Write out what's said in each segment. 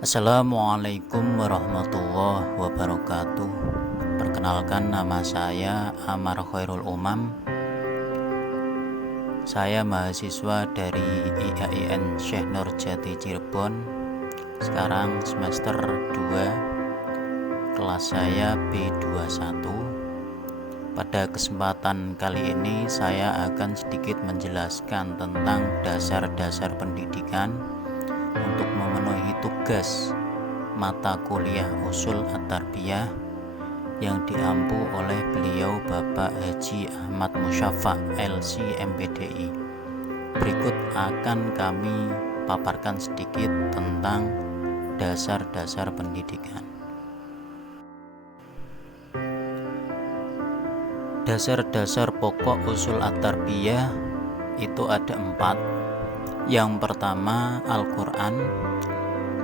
Assalamualaikum warahmatullahi wabarakatuh. Perkenalkan, nama saya Amar Khairul Umam. Saya mahasiswa dari IAIN Syekh Nurjati Cirebon. Sekarang semester 2, kelas saya B21. Pada kesempatan kali ini saya akan sedikit menjelaskan tentang dasar-dasar pendidikan untuk memenuhi tugas mata kuliah Ushul At-Tarbiyah yang diampu oleh beliau Bapak Haji Ahmad Musyaffa LC MPDI. Berikut akan kami paparkan sedikit tentang dasar-dasar pendidikan. Dasar-dasar pokok Ushul At-Tarbiyah itu ada 4. Yang pertama, Al-Quran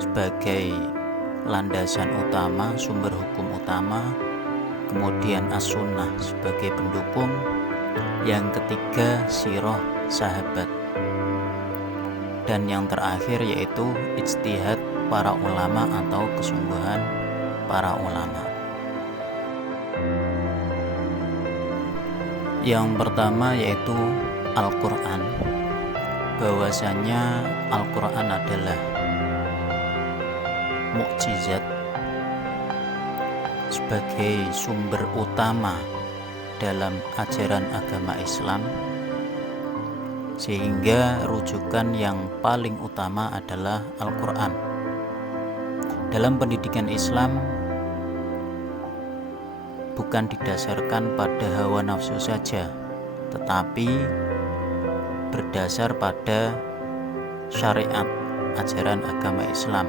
sebagai landasan utama, sumber hukum utama. Kemudian As-Sunnah sebagai pendukung. Yang ketiga, Sirah sahabat. Dan yang terakhir yaitu ijtihad para ulama atau kesungguhan para ulama. Yang pertama yaitu Al-Quran. Bahwasanya Al-Quran adalah mukjizat sebagai sumber utama dalam ajaran agama Islam, sehingga rujukan yang paling utama adalah Al-Quran. Dalam pendidikan Islam bukan didasarkan pada hawa nafsu saja, tetapi berdasar pada syariat ajaran agama Islam,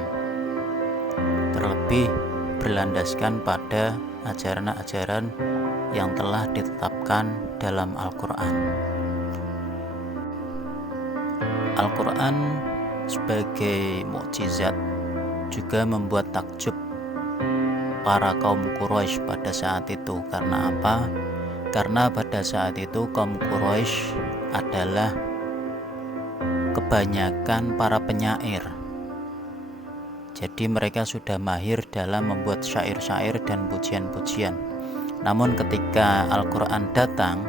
terlebih berlandaskan pada ajaran-ajaran yang telah ditetapkan dalam Al-Quran. Al-Quran sebagai mukjizat juga membuat takjub para kaum Quraisy pada saat itu. Karena apa? Karena pada saat itu kaum Quraisy adalah kebanyakan para penyair. Jadi mereka sudah mahir dalam membuat syair-syair dan pujian-pujian. Namun ketika Al-Quran datang,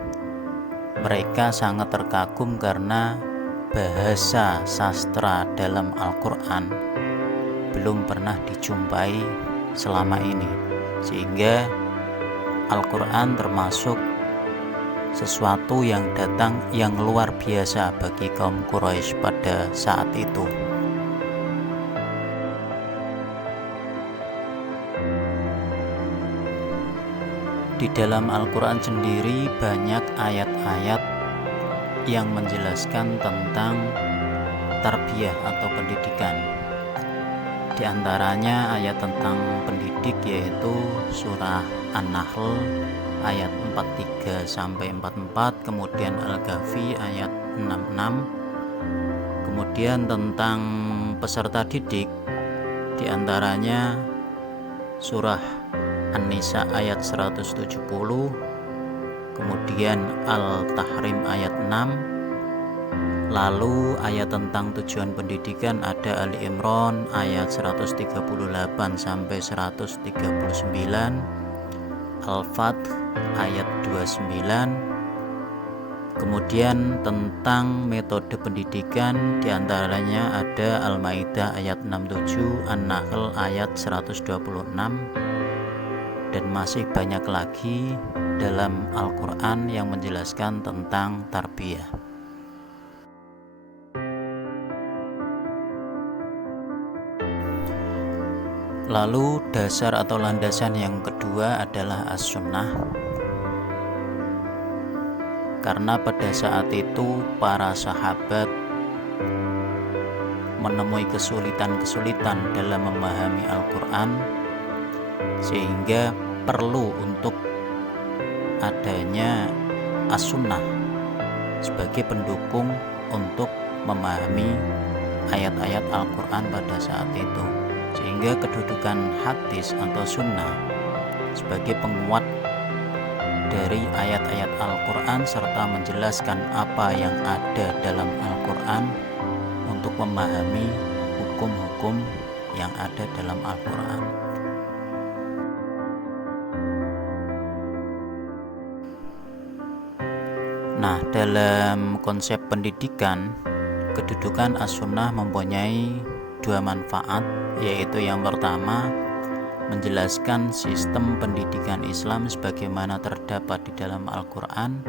mereka sangat terkagum karena bahasa sastra dalam Al-Quran belum pernah dijumpai selama ini. Sehingga Al-Quran termasuk sesuatu yang datang yang luar biasa bagi kaum Quraisy pada saat itu. Di dalam Al-Quran sendiri banyak ayat-ayat yang menjelaskan tentang tarbiyah atau pendidikan. Di antaranya ayat tentang pendidik yaitu surah An-Nahl ayat 43 sampai 44, kemudian Al-Kahfi ayat 66. Kemudian tentang peserta didik di antaranya surah An-Nisa ayat 170, kemudian Al-Tahrim ayat 6. Lalu ayat tentang tujuan pendidikan ada Ali Imran ayat 138 sampai 139, Al-Fath ayat 29. Kemudian tentang metode pendidikan diantaranya ada Al-Maidah ayat 67, An-Nahl ayat 126, dan masih banyak lagi dalam Al-Quran yang menjelaskan tentang tarbiyah. Lalu dasar atau landasan yang kedua adalah As-Sunnah. Karena pada saat itu para sahabat menemui kesulitan-kesulitan dalam memahami Al-Quran, sehingga perlu untuk adanya As-Sunnah sebagai pendukung untuk memahami ayat-ayat Al-Quran pada saat itu. Sehingga kedudukan hadis atau sunnah sebagai penguat dari ayat-ayat Al-Quran serta menjelaskan apa yang ada dalam Al-Quran untuk memahami hukum-hukum yang ada dalam Al-Quran. Nah, dalam konsep pendidikan, kedudukan As-Sunnah mempunyai dua manfaat, yaitu yang pertama, menjelaskan sistem pendidikan Islam sebagaimana terdapat di dalam Al-Quran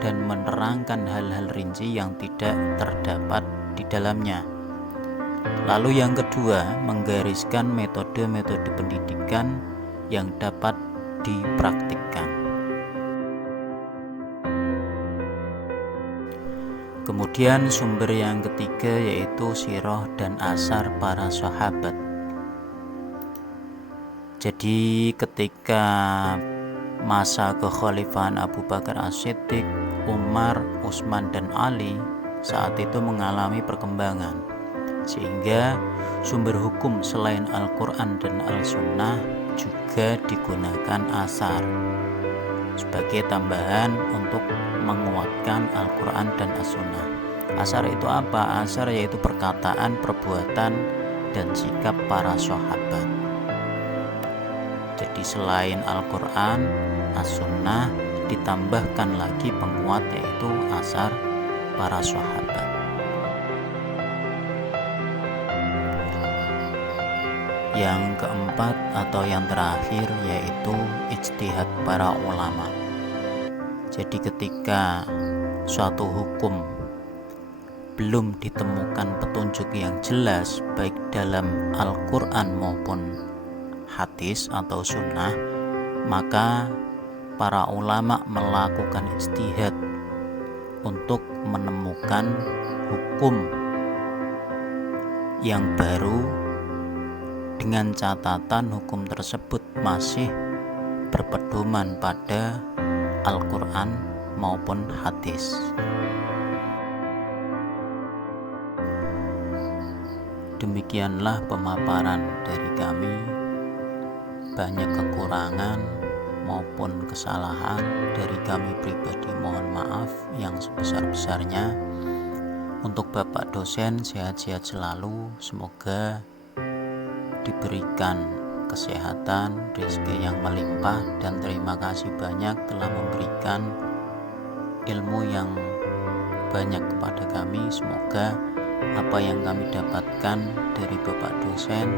dan menerangkan hal-hal rinci yang tidak terdapat di dalamnya. Lalu yang kedua, menggariskan metode-metode pendidikan yang dapat dipraktikkan. Kemudian sumber yang ketiga yaitu sirah dan asar para sahabat. Jadi ketika masa kekhalifahan Abu Bakar As-Siddiq, Umar, Utsman dan Ali saat itu mengalami perkembangan, sehingga sumber hukum selain Al-Quran dan Al-Sunnah juga digunakan asar sebagai tambahan untuk menguatkan Al-Quran dan As-Sunnah. Asar itu apa? Asar yaitu perkataan, perbuatan, dan sikap para sahabat. Jadi selain Al-Quran, As-Sunnah ditambahkan lagi penguat yaitu asar para sahabat. Yang keempat atau yang terakhir yaitu ijtihad para ulama. Jadi ketika suatu hukum belum ditemukan petunjuk yang jelas baik dalam Al-Quran maupun hadis atau sunnah, maka para ulama melakukan ijtihad untuk menemukan hukum yang baru dengan catatan hukum tersebut masih berpedoman pada Al-Quran maupun hadis. Demikianlah pemaparan dari kami. Banyak kekurangan maupun kesalahan dari kami pribadi, mohon maaf yang sebesar-besarnya. Untuk Bapak dosen, sehat-sehat selalu, semoga diberikan kesehatan, rezeki yang melimpah, dan terima kasih banyak telah memberikan ilmu yang banyak kepada kami. Semoga apa yang kami dapatkan dari Bapak dosen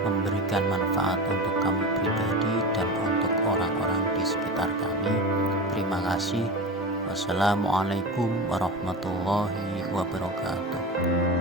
memberikan manfaat untuk kami pribadi dan untuk orang-orang di sekitar kami. Terima kasih. Wassalamualaikum warahmatullahi wabarakatuh.